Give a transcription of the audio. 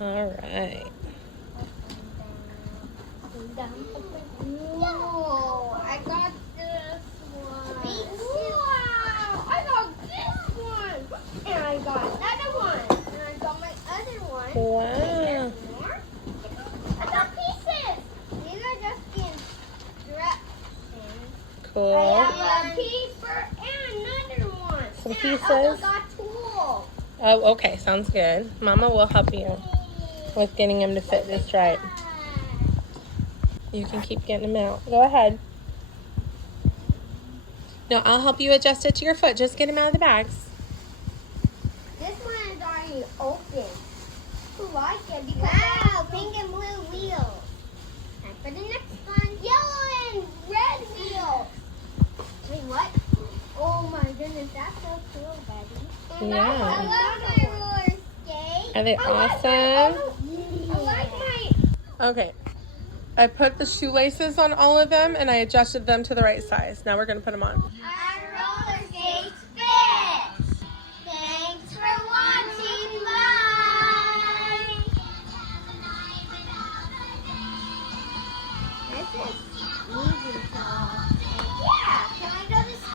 All right. No, I got this one. Me too. Wow, I got this one. And I got another one. And I got my other one. Wow. More. I got pieces. These are just instructions. Cool. I have a paper and another one. Some and pieces. I also got tools. Oh, okay. Sounds good. Mama will help you with getting them to fit just right. You can keep getting them out. Go ahead. No, I'll help you adjust it to your foot. Just get them out of the bags. This one is already open. I like it because wow, pink and blue wheels. Time for the next one. Yellow and red wheels. Wait, what? Oh my goodness, that's so cool, buddy. Yeah. I love my roller skates. Are they awesome? I like my... Okay. I put the shoelaces on all of them and I adjusted them to the right size. Now we're going to put them on. roller